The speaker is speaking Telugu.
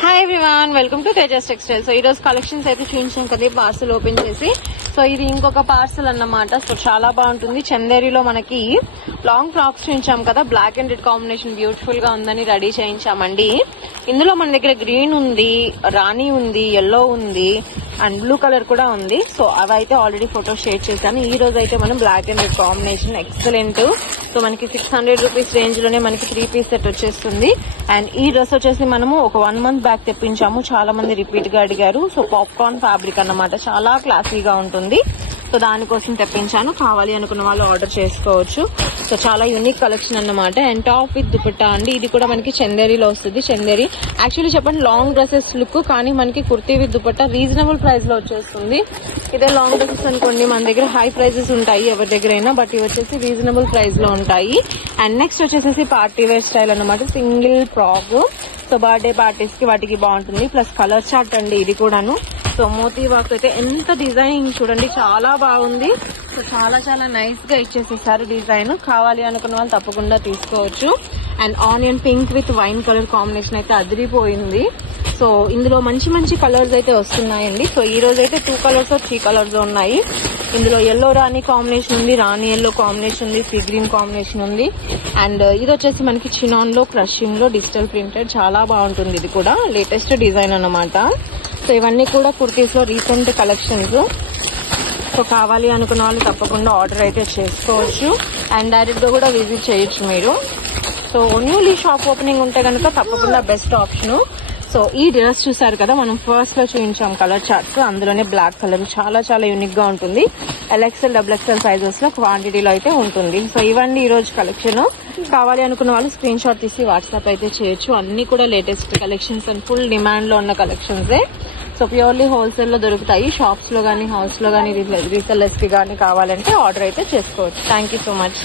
Hi everyone, welcome to Tejas textile. So ఈ రోజు కలెక్షన్స్ అయితే చూపించాం కదా, పార్సల్ ఓపెన్ చేసి. సో ఇది ఇంకొక పార్సల్ అన్నమాట. సో చాలా బాగుంటుంది. చందేరిలో మనకి లాంగ్ ఫ్రాక్స్ చూపించాం కదా, black and red combination beautiful గా ఉందని రెడీ చేయించామండి. ఇందులో మన దగ్గర గ్రీన్ ఉంది, రాణి ఉంది, ఎల్లో ఉంది అండ్ బ్లూ కలర్ కూడా ఉంది. సో అవైతే ఆల్రెడీ ఫోటో షేర్ చేశాను. ఈ రోజు అయితే మనం black and red combination excellent. So మనకి 600 రూపీస్ రేంజ్ లోనే మనకి 3 పీస్ సెట్ వచ్చేస్తుంది. అండ్ ఈ డ్రెస్ వచ్చేసి మనము ఒక 1 మంత్ బ్యాక్ తెప్పించాము. చాలా మంది రిపీట్ గా అడిగారు. సో పాప్కార్న్ ఫ్యాబ్రిక్ అన్నమాట, చాలా క్లాసీగా ఉంటుంది. సో దానికోసం తెప్పించాను. కావాలి అనుకున్న వాళ్ళు ఆర్డర్ చేసుకోవచ్చు. సో చాలా యూనిక్ కలెక్షన్ అన్నమాట. అండ్ టాప్ విత్ దుపట్టా అండి. ఇది కూడా మనకి చందేరిలో వస్తుంది. చందేరి యాక్చువల్లీ చెప్పండి లాంగ్ డ్రెస్సెస్ లుక్, కానీ మనకి kurti with dupatta reasonable price లో వచ్చేస్తుంది. ఇదే లాంగ్ డ్రెస్సెస్ అనుకోండి, మన దగ్గర హై ప్రైజెస్ ఉంటాయి ఎవరి దగ్గరైనా, బట్ ఇవి వచ్చేసి రీజనబుల్ ప్రైస్ లో ఉంటాయి. అండ్ నెక్స్ట్ వచ్చేసి పార్టీ వేర్ స్టైల్ అన్నమాట, single frock. So birthday parties కి వాటికి బాగుంటుంది. ప్లస్ కలర్ చార్ట్ అండి ఇది కూడాను. సో మోతీ వర్క్ అయితే ఎంత డిజైనింగ్ చూడండి, చాలా బాగుంది. సో చాలా చాలా నైస్ గా ఇచ్చేసేసారు డిజైన్. కావాలి అనుకున్న వాళ్ళు తప్పకుండా తీసుకోవచ్చు. And onion pink with wine colour combination అయితే అదిరిపోయింది. సో ఇందులో మంచి మంచి కలర్స్ అయితే వస్తున్నాయండి. సో ఈ రోజు అయితే 2 కలర్స్ 3 కలర్స్ ఉన్నాయి. ఇందులో ఎల్లో రాణి కాంబినేషన్ ఉంది, రాణి ఎల్లో కాంబినేషన్ ఉంది, సీ గ్రీన్ కాంబినేషన్ ఉంది. అండ్ ఇది వచ్చేసి మనకి చినాన్ లో క్రషింగ్ లో డిజిటల్ ప్రింటెడ్, చాలా బాగుంటుంది. ఇది కూడా లేటెస్ట్ డిజైన్ అన్నమాట. సో ఇవన్నీ కూడా కుర్తీస్ లో రీసెంట్ కలెక్షన్స్. సో కావాలి అనుకున్న వాళ్ళు తప్పకుండా ఆర్డర్ అయితే చేసుకోవచ్చు. అండ్ డైరెక్ట్ గా కూడా విజిట్ చేయొచ్చు మీరు. సో న్యూలీ షాప్ ఓపెనింగ్ ఉంటే కనుక తప్పకుండా బెస్ట్ ఆప్షన్. సో ఈ డ్రెస్ చూసారు కదా, మనం ఫస్ట్ లో చూపించాం కలర్ చార్ట్స్, అందులోనే బ్లాక్ కలర్ చాలా చాలా యూనిక్ గా ఉంటుంది. LXL XXL సైజెస్ లో క్వాంటిటీలో అయితే ఉంటుంది. సో ఇవన్నీ ఈ రోజు కలెక్షన్. కావాలి అనుకున్న వాళ్ళు స్క్రీన్ షాట్ తీసి వాట్సాప్ అయితే చేయొచ్చు. అన్ని కూడా latest collections and full demand లో ఉన్న కలెక్షన్సే. సో ప్యూర్లీ హోల్సేల్ లో దొరుకుతాయి. షాప్స్ లో గానీ, హౌస్ లో గానీ, రీసెల్లర్స్ కి గానీ కావాలంటే ఆర్డర్ అయితే చేసుకోవచ్చు. Thank you so much.